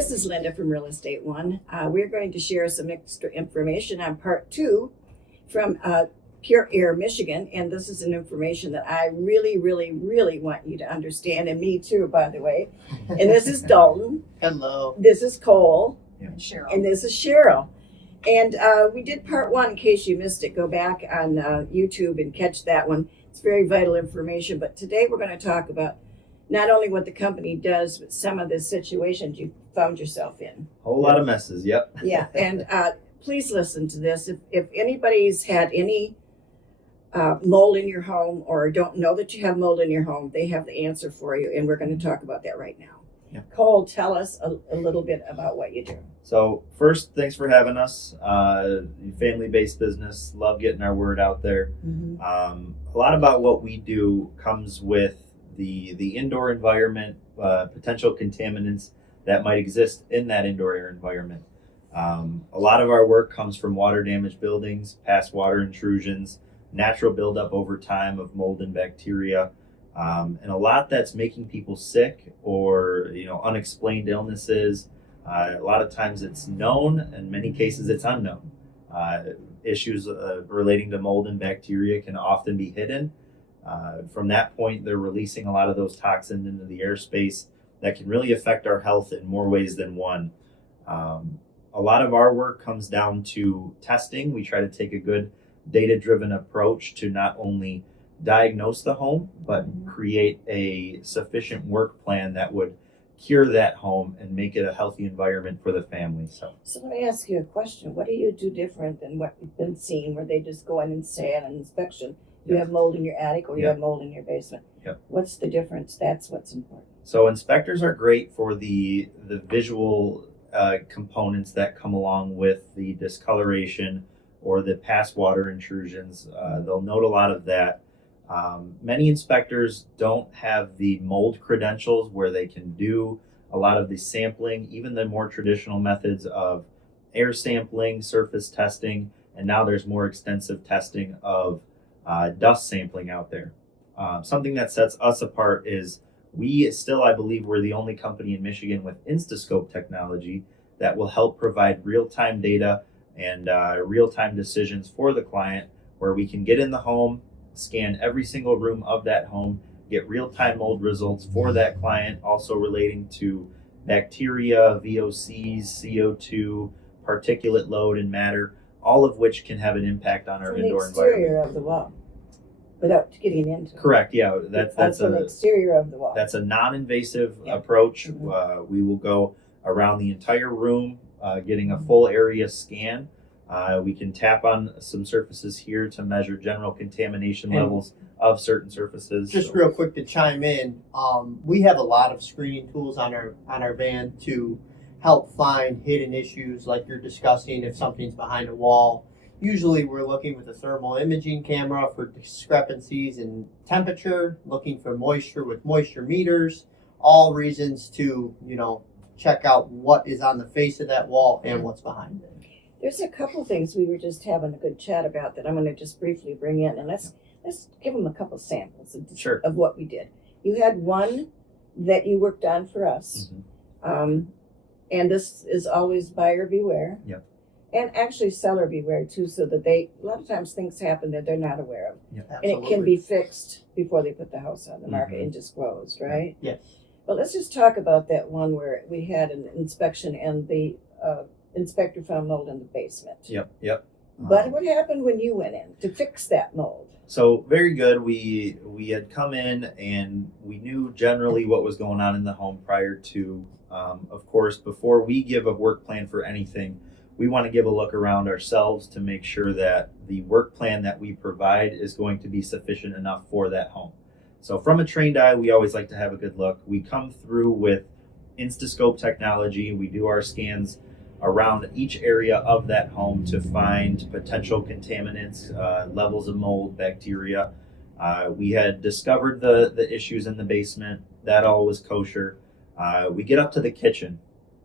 This is Linda from Real Estate One. We're going to share some extra information on part 2 from Pure Air, Michigan. And this is an information that I really, really, really want you to understand. And me too, by the way. And this is Dalton. Hello. This is Cole. And Cheryl. And this is Cheryl. And we did part 1 in case you missed it. Go back on YouTube and catch that one. It's very vital information. But today we're going to talk about not only what the company does, but some of the situations you found yourself in. Whole lot of messes, yep. Yeah, and please listen to this. If anybody's had any mold in your home or don't know that you have mold in your home, they have the answer for you, and we're going to talk about that right now. Yeah. Cole, tell us a little bit about what you do. So first, thanks for having us. Family-based business, love getting our word out there. Mm-hmm. A lot about what we do comes with the indoor environment, potential contaminants that might exist in that indoor air environment. A lot of our work comes from water damaged buildings, past water intrusions, natural buildup over time of mold and bacteria, and a lot that's making people sick or unexplained illnesses. A lot of times it's known, in many cases it's unknown. Issues relating to mold and bacteria can often be hidden. From that point, they're releasing a lot of those toxins into the airspace that can really affect our health in more ways than one. A lot of our work comes down to testing. We try to take a good data-driven approach to not only diagnose the home, but create a sufficient work plan that would cure that home and make it a healthy environment for the family. So let me ask you a question. What do you do different than what you've been seeing, where they just go in and say on an inspection, you have mold in your attic or you have mold in your basement? Yep. What's the difference? That's what's important. So inspectors are great for the visual components that come along with the discoloration or the past water intrusions. They'll note a lot of that. Many inspectors don't have the mold credentials where they can do a lot of the sampling, even the more traditional methods of air sampling, surface testing, and now there's more extensive testing of dust sampling out there. Something that sets us apart is we still, I believe, we're the only company in Michigan with Instascope technology that will help provide real-time data and real-time decisions for the client, where we can get in the home, scan every single room of that home, get real-time mold results for that client, also relating to bacteria, VOCs, CO2, particulate load, and matter, all of which can have an impact on our indoor environment. The exterior of the wall, without getting into it. Correct, yeah. That's the exterior of the wall. That's a non-invasive approach. Mm-hmm. We will go around the entire room, getting a full area scan. We can tap on some surfaces here to measure general contamination levels of certain surfaces. Just real quick to chime in, we have a lot of screening tools on our van to help find hidden issues like you're discussing. If something's behind a wall, usually we're looking with a thermal imaging camera for discrepancies in temperature, looking for moisture with moisture meters, all reasons to check out what is on the face of that wall and what's behind it. There's a couple things we were just having a good chat about that I'm going to just briefly bring in, and let's give them a couple samples of what we did. You had one that you worked on for us, and this is always buyer beware. Yep. And actually seller beware too, so that a lot of times things happen that they're not aware of. Yep. And it can be fixed before they put the house on the market and disclosed, right? Yes. But let's just talk about that one where we had an inspection and the inspector found mold in the basement. Yep. But what happened when you went in to fix that mold? So very good. We had come in and we knew generally what was going on in the home prior to, of course, before we give a work plan for anything, we want to give a look around ourselves to make sure that the work plan that we provide is going to be sufficient enough for that home. So from a trained eye, we always like to have a good look. We come through with Instascope technology. We do our scans around each area of that home to find potential contaminants, levels of mold, bacteria. We had discovered the issues in the basement. That all was kosher. We get up to the kitchen,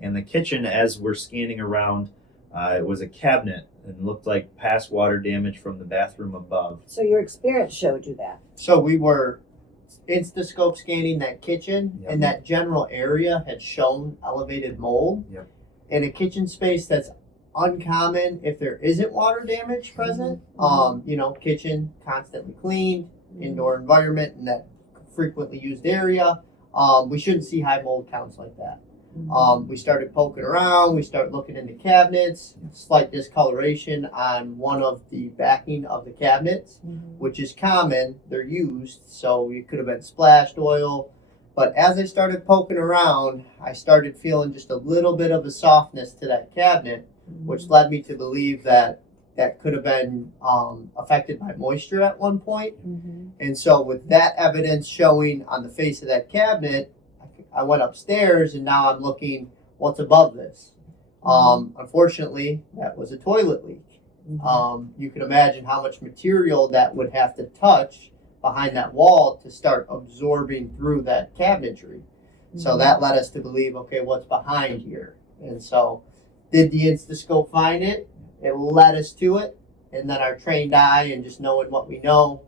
and the kitchen, as we're scanning around, it was a cabinet and looked like past water damage from the bathroom above. So your experience showed you that. So we were Instascope scanning that kitchen, Yep. and that general area had shown elevated mold. Yep. In a kitchen space that's uncommon if there isn't water damage present. Kitchen constantly cleaned, indoor environment in that frequently used area. We shouldn't see high mold counts like that. We started poking around, we started looking into cabinets, slight discoloration on one of the backing of the cabinets, which is common, they're used, so it could have been splashed oil. But as I started poking around, I started feeling just a little bit of a softness to that cabinet, which led me to believe that could have been affected by moisture at one point. And so with that evidence showing on the face of that cabinet, I went upstairs and now I'm looking what's above this. Unfortunately, that was a toilet leak. You can imagine how much material that would have to touch behind that wall to start absorbing through that cabinetry. So that led us to believe, okay, what's behind here? And so did the Instascope find it? It led us to it. And then our trained eye and just knowing what we know,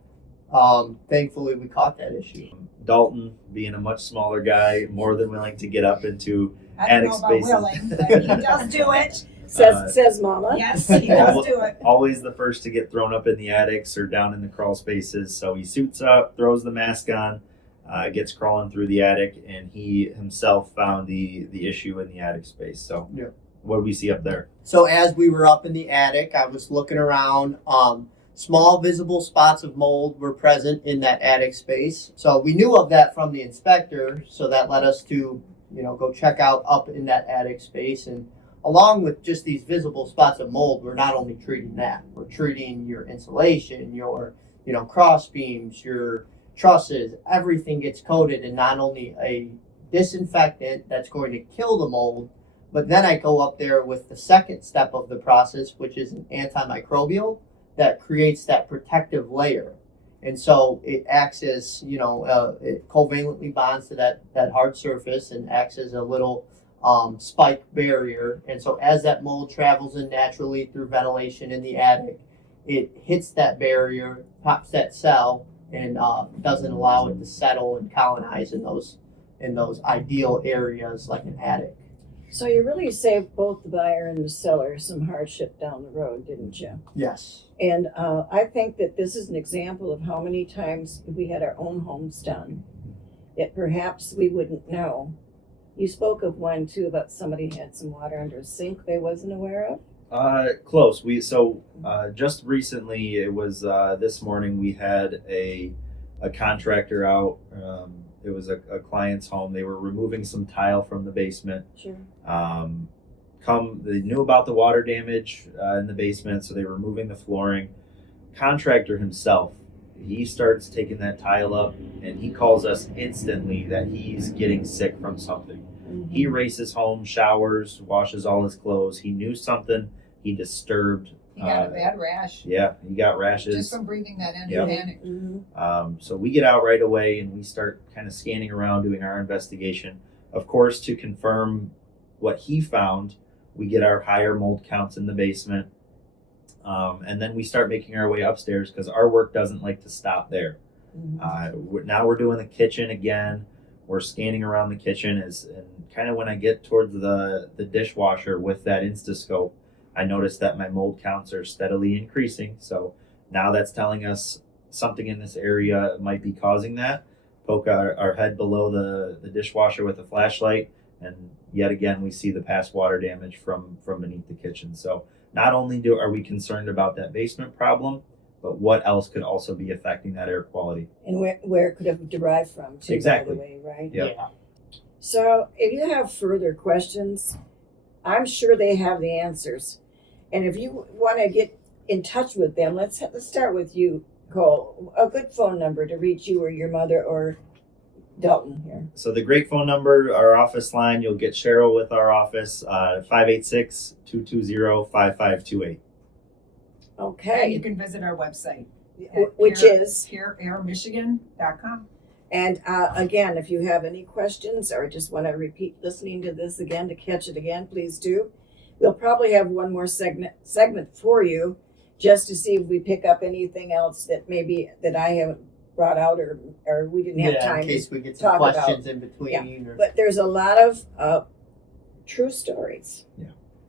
thankfully we caught that issue. Dalton, being a much smaller guy, more than willing to get up into attic I don't know about spaces. willing, but he does do it. Says Mama. Yes, he does do it. Always the first to get thrown up in the attics or down in the crawl spaces. So he suits up, throws the mask on, gets crawling through the attic, and he himself found the issue in the attic space. So what do we see up there? So as we were up in the attic, I was looking around. Small visible spots of mold were present in that attic space. So we knew of that from the inspector. So that led us to, go check out up in that attic space. And along with just these visible spots of mold, we're not only treating that, we're treating your insulation, your, cross beams, your trusses, everything gets coated in not only a disinfectant that's going to kill the mold, but then I go up there with the second step of the process, which is an antimicrobial that creates that protective layer. And so it acts as, it covalently bonds to that hard surface and acts as a little spike barrier. And so as that mold travels in naturally through ventilation in the attic, it hits that barrier, pops that cell, and doesn't allow it to settle and colonize in those ideal areas like an attic. So you really saved both the buyer and the seller some hardship down the road, didn't you? Yes. And I think that this is an example of how many times we had our own homes done that perhaps we wouldn't know. You spoke of one too about somebody had some water under a sink they wasn't aware of. Close. Just recently, it was this morning, we had a contractor out. It was a client's home. They were removing some tile from the basement. Sure. They knew about the water damage in the basement, so they were removing the flooring. Contractor himself, he starts taking that tile up, and he calls us instantly that he's getting sick from something. Mm-hmm. He races home, showers, washes all his clothes. He knew something. He disturbed. He got a bad rash. Yeah, he got rashes. Just from breathing that in Yep. panic. Mm-hmm. So we get out right away and we start kind of scanning around, doing our investigation. Of course, to confirm what he found, we get our higher mold counts in the basement. And then we start making our way upstairs because our work doesn't like to stop there. Mm-hmm. Now we're doing the kitchen again. We're scanning around the kitchen and kind of when I get towards the dishwasher with that Instascope, I notice that my mold counts are steadily increasing. So now that's telling us something in this area might be causing that. Poke our head below the dishwasher with a flashlight, and yet again we see the past water damage from beneath the kitchen. So not only are we concerned about that basement problem, but what else could also be affecting that air quality? And where it could have derived from too, Exactly. by the way, right? Yep. Yeah. So if you have further questions, I'm sure they have the answers. And if you want to get in touch with them, let's start with you, Cole. A good phone number to reach you or your mother or Dalton here. So the great phone number, our office line, you'll get Cheryl with our office, 586-220-5528. Okay. And you can visit our website. Which is? PureAirMichigan.com. And again, if you have any questions or just want to repeat listening to this again to catch it again, please do. We'll probably have one more segment for you just to see if we pick up anything else that maybe that I brought out, or we didn't have time. in case we get talk some about- questions in between. Or, But there's a lot of true stories.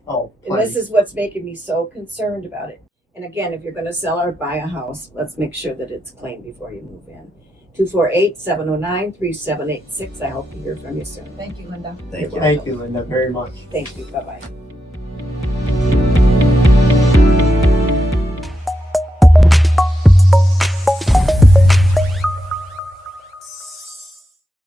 oh, And this is what's making me so concerned about it. And again, if you're going to sell or buy a house, let's make sure that it's clean before you move in. 248-709-3786. I hope to hear from you soon. Thank you, Linda. Thank you. Thank you, Linda, very much. Thank you. Bye-bye.